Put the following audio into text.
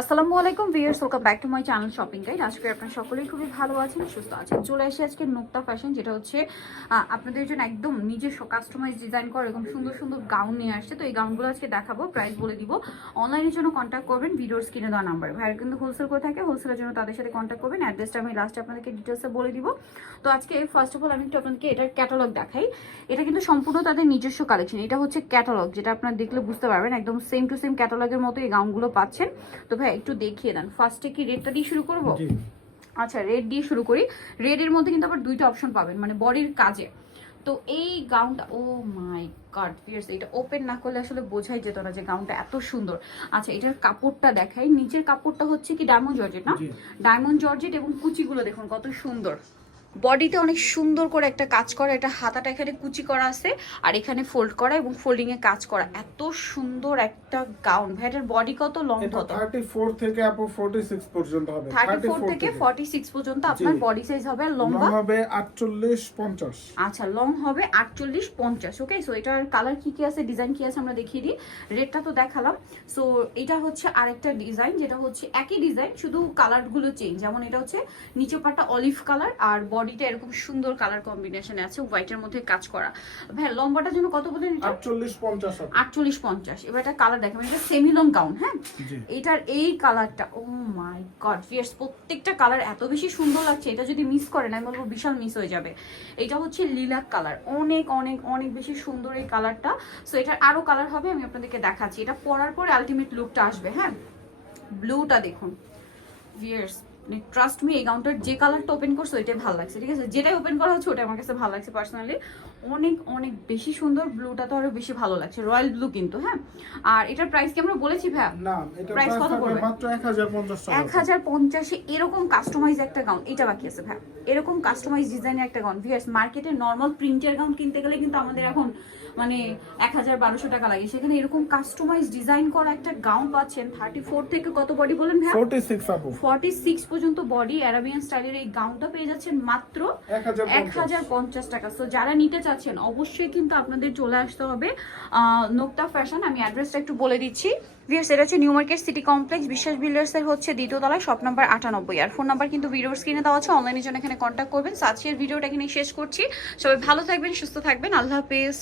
আসসালামু আলাইকুম viewers, welcome back to my channel shopping guide. আজকে আপনারা সকলেই খুবই ভালো আছেন, সুস্থ আছেন। চলে আসি আজকে নুক্তা ফ্যাশন, যেটা হচ্ছে আপনাদের জন্য একদম নিজস্ব কাস্টমাইজ ডিজাইন করা এরকম সুন্দর সুন্দর গাউন নিয়ে আসছে। তো এই গাউনগুলো আজকে দেখাবো, প্রাইস বলে দিব। অনলাইনের জন্য কন্ট্যাক্ট করবেন ভিডিওর স্ক্রিনে দেওয়া নাম্বার। ভাইয়ের কিন্তু হোলসেল করে থাকে, হোলসেলের জন্য তাদের সাথে কন্ট্যাক্ট করবেন। অ্যাড্রেসটা আমি লাস্টে আপনাদেরকে ডিটেলসে বলে দিব। তো আজকে ফার্স্ট অফ অল আমি একটু আপনাদেরকে এটার ক্যাটালগ দেখাই। এটা কিন্তু সম্পূর্ণ তাদের নিজস্ব কালেকশন। এটা হচ্ছে ক্যাটালগ, যেটা আপনারা দেখলে বুঝতে পারবেন একদম সেম টু সেম ক্যাটালগের মতো এই গাউনগুলো পাচ্ছেন। তো ভাই একটু দেখিয়ে দেন। ফার্স্টে কি রেডটা দিয়ে শুরু করব? আচ্ছা, রেড দিয়ে শুরু করি। রেডের মধ্যে কিন্তু আবার দুইটা অপশন পাবেন, মানে বডির কাজে। তো এই গাউনটা, ও মাই গড ভিউয়ার্স, এটা ওপেন না করলে আসলে বোঝাই যেত না যে গাউনটা এত সুন্দর। আচ্ছা, এটার কাপড়টা দেখাই। নিচের কাপড়টা হচ্ছে কি ডায়মন্ড জর্জেট না? ডায়মন্ড জর্জেট, এবং কুচিগুলো দেখুন কত সুন্দর। বডিতে অনেক সুন্দর করে একটা কাজ করা, এটা হাতাটা এখানে কুচি করা আছে আর এখানে ফোল্ড করা এবং ফোল্ডিং এ কাজ করা। এত সুন্দর একটা গাউন। ভাইটার বডি কত, লং কত? 34 থেকে আপু 46 পর্যন্ত হবে। 34 থেকে 46 পর্যন্ত আপনার বডি সাইজ হবে। আর লং হবে 48 50। আচ্ছা, লং হবে 48 50। ওকে, সো এটার কালার কি কি আছে, ডিজাইন কি আছে আমরা দেখিয়ে দিই। রেডটা তো দেখালাম। সো এটা হচ্ছে আরেকটা ডিজাইন, যেটা হচ্ছে একই ডিজাইন, শুধু কালারগুলো চেঞ্জ। যেমন এটা হচ্ছে নিচের পাটটা অলিভ কালার আর বডিটা এরকম সুন্দর কালার কম্বিনেশনে আছে, হোয়াইটের মধ্যে কাজ করা। ভাই লম্বাটার জন্য কত বলেন? 48 50। 48 50। এবার এটা কালার দেখাবেন। এটা সেমি লং গাউন। হ্যাঁ, এটার এই কালারটা, ও মাই গড ভিউয়ার্স, প্রত্যেকটা কালার এত বেশি সুন্দর লাগছে। এটা যদি মিস করেন আমি বলবো বিশাল মিস হয়ে যাবে। এটা হচ্ছে লিলাক কালার, অনেক অনেক অনেক বেশি সুন্দর এই কালারটা। সো এটার আরো কালার হবে, আমি আপনাদেরকে দেখাচ্ছি। এটা পরার পরে আলটিমেট লুকটা আসবে। হ্যাঁ, ব্লুটা দেখুন ভিউয়ার্স, ট্রাস্ট মি, এই গাউনটার যে কালারটা ওপেন করছে ওইটাই ভালো লাগছে। ঠিক আছে, যেটাই ওপেন করা হচ্ছে ওটা আমার কাছে ভালো লাগছে পার্সোনালি। অনেক অনেক বেশি সুন্দর। ব্লুটা তো আরো বেশি ভালো লাগছে, রয়্যাল ব্লু কিন্তু। হ্যাঁ, আর এটার প্রাইস কি আমরা বলেছি ভাই? না, এটা প্রাইস কত পড়বে? মাত্র 1050 টাকা। 1050 এ এরকম কাস্টমাইজ একটা গাউন। এটা বাকি আছে ভাই, এরকম কাস্টমাইজ ডিজাইনের একটা গাউন। ভিউয়ার্স, মার্কেটে নরমাল প্রিন্টের গাউন কিনতে গেলে কিন্তু আমাদের এখন মানে 1000-1200 টাকা লাগে, সেখানে এরকম কাস্টমাইজ ডিজাইন করা একটা গাউন পাচ্ছেন। 34 থেকে কত বডি বলেন ভাই? 46 আপু। 46 পর্যন্ত বডি অ্যারাবিয়ান স্টাইলের এই গাউনটা পেয়ে যাচ্ছেন মাত্র 1050 টাকা। সো যারা নিতে চাচ্ছেন অবশ্যই কিন্তু আপনাদের চলে আসতে হবে নুক্তা ফ্যাশন। আমি অ্যাড্রেসটা একটু বলে দিচ্ছি। ভিউয়ার্স, এটা হচ্ছে নিউ মার্কেট সিটি কমপ্লেক্স, বিশ্বাস বিল্ডার্সের হচ্ছে দ্বিতীয় তলায়, শপ নাম্বার 98। আর ফোন নাম্বার কিন্তু ভিডিওর স্ক্রিনে দেওয়া আছে, অনলাইনের জন্য এখানে কন্ট্যাক্ট করবেন। আজকের ভিডিওটা এখানে শেষ করছি। সবাই ভালো থাকবেন, সুস্থ থাকবেন, আল্লাহ হাফেজ।